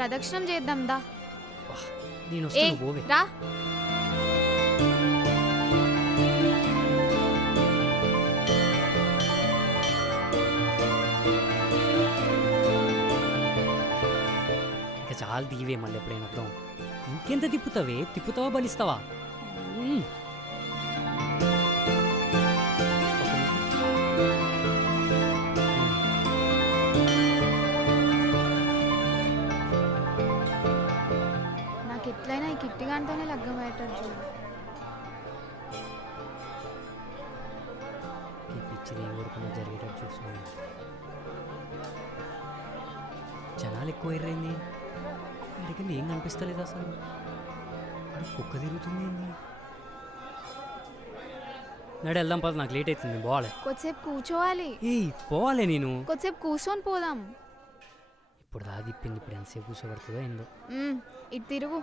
ప్రదక్షిణం చేద్దాం దా. నేను ఏ వస్తాను పోవే. రా. ఇక చాలు దీవే మళ్ళీ ఎప్పుడైనా వద్దాం. ఇంకెంత తిప్పుతావే? తిప్పుతావా బలిస్తావా? నాకు ఎట్లయినా ఈ కిట్టిగాంతోనే లగ్గం అయ్యేటట్టు చూడు. ఈ పిచ్చిది ఏం కోరుకున్నా జరిగేటట్టు చూసుకోండి. జనాలు ఎక్కువ ఎర్రైంది. ఇక్కడికి ఏం కనిపిస్తలేదు అసలు. అక్కడ కుక్క తిరుగుతుంది ఏంది? నడు వెళ్దాం పద, నాకు లేట్ అవుతుంది, పోవాలి. కొద్దిసేపు కూర్చోవాలి. పోవాలి నేను. కొద్దిసేపు కూర్చొని పోదాం. ఇప్పుడు దా తిప్పింది, ఇప్పుడు ఎంతసేపు కూర్చోబడుతుందో ఏందో. ఇటు తిరుగు.